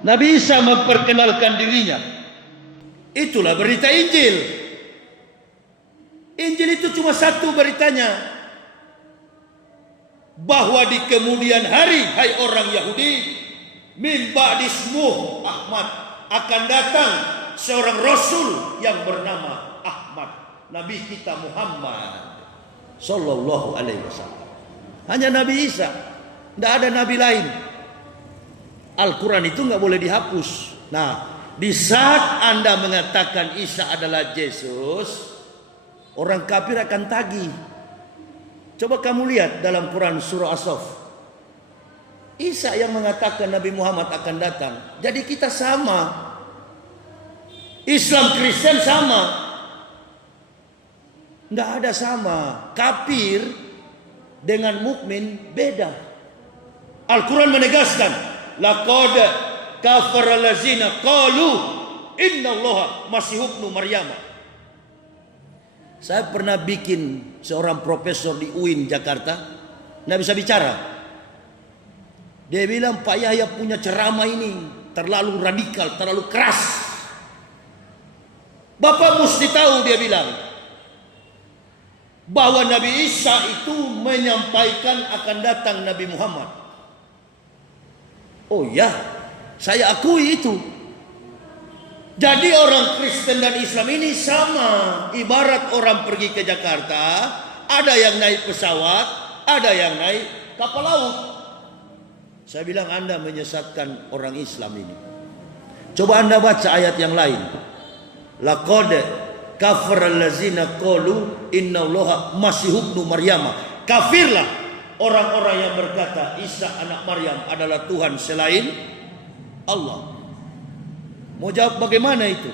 Nabi Isa memperkenalkan dirinya. Itulah berita Injil. Injil itu cuma satu beritanya, bahwa di kemudian hari, hai orang Yahudi, min ba'dismuh Ahmad, akan datang seorang rasul yang bernama Ahmad, Nabi kita Muhammad sallallahu alaihi wasallam. Hanya Nabi Isa, tidak ada nabi lain. Al-Quran itu nggak boleh dihapus. Nah, di saat Anda mengatakan Isa adalah Yesus, orang kafir akan tagih. Coba kamu lihat dalam Quran surah As-Saff. Isa yang mengatakan Nabi Muhammad akan datang. Jadi kita sama. Islam Kristen sama. Tidak ada sama. Kafir dengan mukmin beda. Al-Quran menegaskan, laqad kafara allazina qalu innallaha masih ibnu Maryam. Saya pernah bikin seorang profesor di UIN Jakarta, nggak bisa bicara. Dia bilang Pak Yahya punya ceramah ini terlalu radikal, terlalu keras. Bapak mesti tahu, dia bilang, bahwa Nabi Isa itu menyampaikan akan datang Nabi Muhammad. Oh ya, saya akui itu. Jadi orang Kristen dan Islam ini sama. Ibarat orang pergi ke Jakarta, ada yang naik pesawat, ada yang naik kapal laut. Saya bilang Anda menyesatkan orang Islam ini. Coba Anda baca ayat yang lain. Laqad kafara allazina qalu innallaha masih ibnu Maryam. Kafirlah orang-orang yang berkata Isa anak Maryam adalah Tuhan selain Allah. Mau jawab bagaimana itu?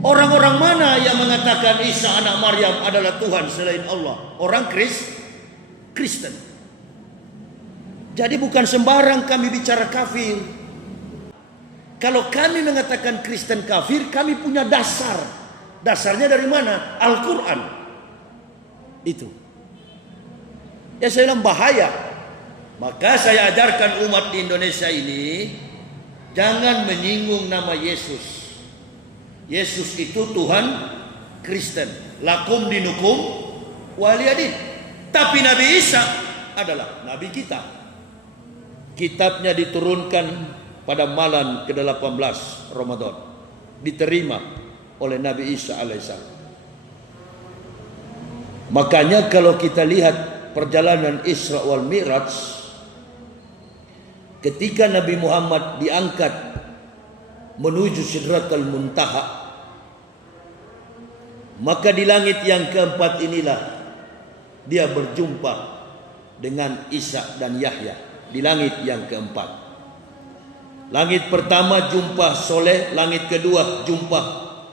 Orang-orang mana yang mengatakan Isa anak Maryam adalah Tuhan selain Allah? Orang Kristen. Jadi bukan sembarang kami bicara kafir. Kalau kami mengatakan Kristen kafir, kami punya dasar. Dasarnya dari mana? Al-Quran. Itu. Ya saya bilang bahaya. Maka saya ajarkan umat di Indonesia ini, jangan menyinggung nama Yesus. Yesus itu Tuhan Kristen. Lakum dinukum waliyadin. Tapi Nabi Isa adalah Nabi kita. Kitabnya diturunkan pada malam ke-18 Ramadan. Diterima oleh Nabi Isa alaihissalam. Makanya kalau kita lihat perjalanan Isra wal Mi'raj, ketika Nabi Muhammad diangkat menuju Sidratul Muntaha, maka di langit yang keempat inilah dia berjumpa dengan Isa dan Yahya. Di langit yang keempat, langit pertama jumpa Soleh, langit kedua jumpa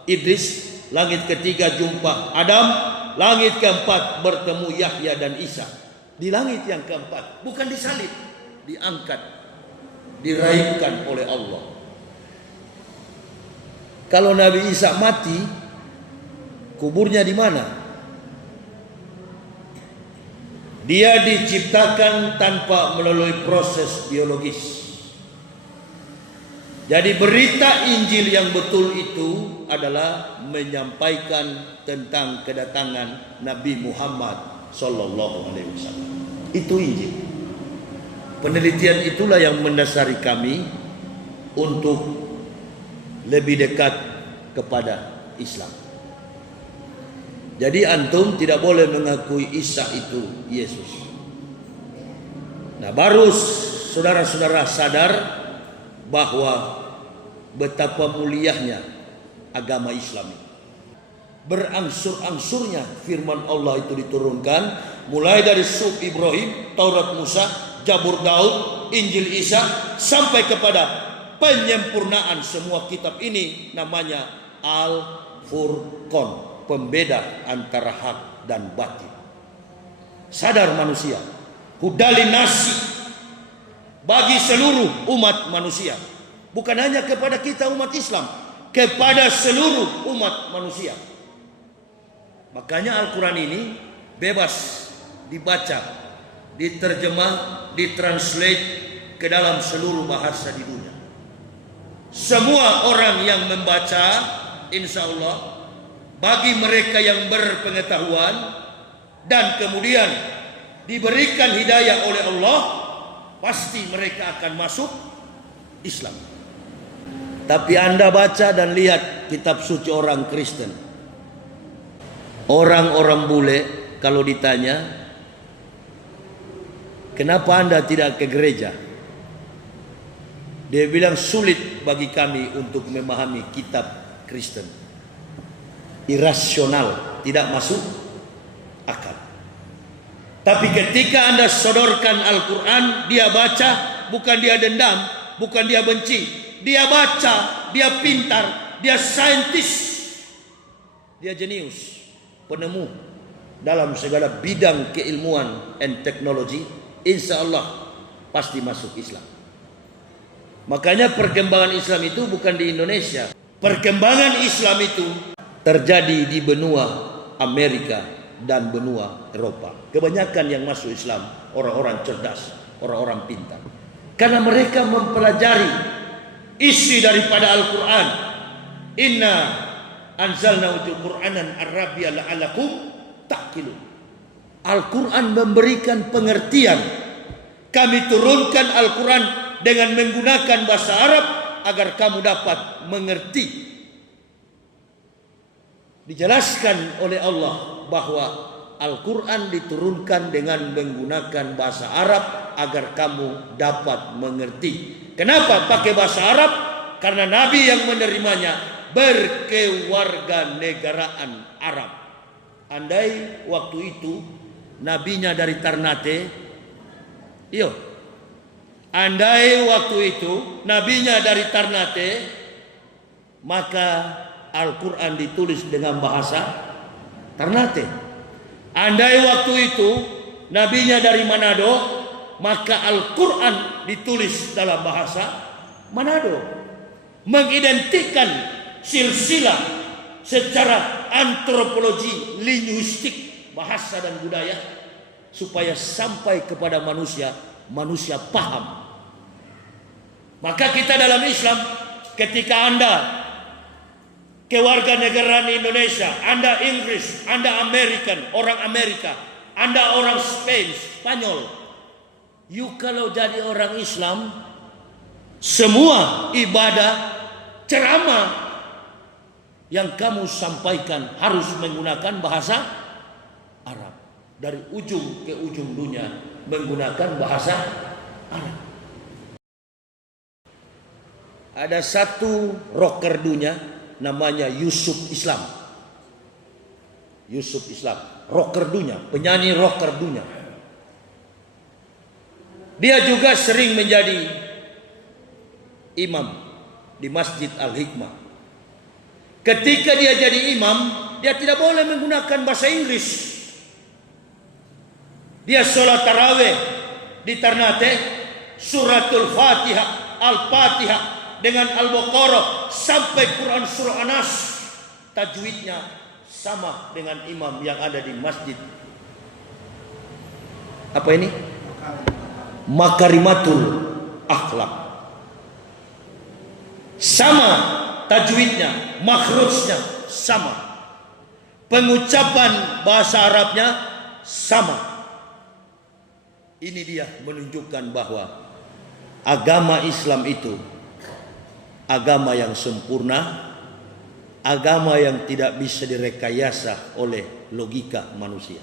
Idris, langit ketiga jumpa Adam, langit keempat bertemu Yahya dan Isa. Di langit yang keempat, bukan disalib, diangkat, diraihkan oleh Allah. Kalau Nabi Isa mati, kuburnya di mana? Dia diciptakan tanpa melalui proses biologis. Jadi berita Injil yang betul itu adalah menyampaikan tentang kedatangan Nabi Muhammad sallallahu alaihi wasallam. Itu Injil. Penelitian itulah yang mendasari kami untuk lebih dekat kepada Islam. Jadi antum tidak boleh mengakui Isa itu Yesus. Nah, baru saudara-saudara sadar bahwa betapa mulianya agama Islam. Berangsur-angsurnya firman Allah itu diturunkan, mulai dari Suhuf Ibrahim, Taurat Musa, Zabur Daud, Injil Isa, sampai kepada penyempurnaan semua kitab ini, namanya Al-Furqan, pembeda antara hak dan batil. Sadar manusia, hudalin nasi, bagi seluruh umat manusia, bukan hanya kepada kita umat Islam, kepada seluruh umat manusia. Makanya Al-Quran ini bebas dibaca, diterjemah, ditranslate ke dalam seluruh bahasa di dunia. Semua orang yang membaca, insya Allah, bagi mereka yang berpengetahuan dan kemudian diberikan hidayah oleh Allah, pasti mereka akan masuk Islam. Tapi Anda baca dan lihat kitab suci orang Kristen. Orang-orang bule kalau ditanya, kenapa Anda tidak ke gereja? Dia bilang sulit bagi kami untuk memahami kitab Kristen. Irasional, tidak masuk akal. Tapi ketika Anda sodorkan Al-Quran, dia baca, bukan dia dendam, bukan dia benci. Dia baca, dia pintar, dia saintis, dia jenius, penemu dalam segala bidang keilmuan and teknologi. Insya Allah pasti masuk Islam. Makanya perkembangan Islam itu bukan di Indonesia. Perkembangan Islam itu terjadi di benua Amerika dan benua Eropa. Kebanyakan yang masuk Islam orang-orang cerdas, orang-orang pintar. Karena mereka mempelajari isi daripada Al-Quran. Inna anzalna Qur'anan Arabia la'alakum ta'qilun. Al-Quran memberikan pengertian. Kami turunkan Al-Quran dengan menggunakan bahasa Arab agar kamu dapat mengerti. Dijelaskan oleh Allah bahwa Al-Quran diturunkan dengan menggunakan bahasa Arab agar kamu dapat mengerti. Kenapa pakai bahasa Arab? Karena Nabi yang menerimanya berkewarganegaraan Arab. Andai waktu itu nabinya dari Ternate, andai waktu itu nabinya dari Ternate, maka Al-Quran ditulis dengan bahasa Ternate. Andai waktu itu nabinya dari Manado, maka Al-Quran ditulis dalam bahasa Manado. Mengidentikan silsilah secara antropologi, linguistik, bahasa dan budaya, supaya sampai kepada manusia, manusia paham. Maka kita dalam Islam, ketika Anda kewarganegaraan Indonesia, Anda Inggris, Anda American, orang Amerika, Anda orang Spain, Spanyol, kalau jadi orang Islam, semua ibadah, ceramah yang kamu sampaikan harus menggunakan bahasa Arab. Dari ujung ke ujung dunia menggunakan bahasa Arab. Ada satu rocker dunia namanya Yusuf Islam. Yusuf Islam, rocker dunia, penyanyi rocker dunia. Dia juga sering menjadi imam di Masjid Al-Hikmah. Ketika dia jadi imam, dia tidak boleh menggunakan bahasa Inggris. Dia sholat tarawih di Ternate, suratul Fatihah, Al-Fatihah dengan Al-Baqarah sampai Quran surah Anas, tajwidnya sama dengan imam yang ada di masjid. Apa ini? Makarimatul Akhlak. Sama tajwidnya, makhrajnya sama. Pengucapan bahasa Arabnya sama. Ini dia menunjukkan bahwa agama Islam itu agama yang sempurna, agama yang tidak bisa direkayasa oleh logika manusia.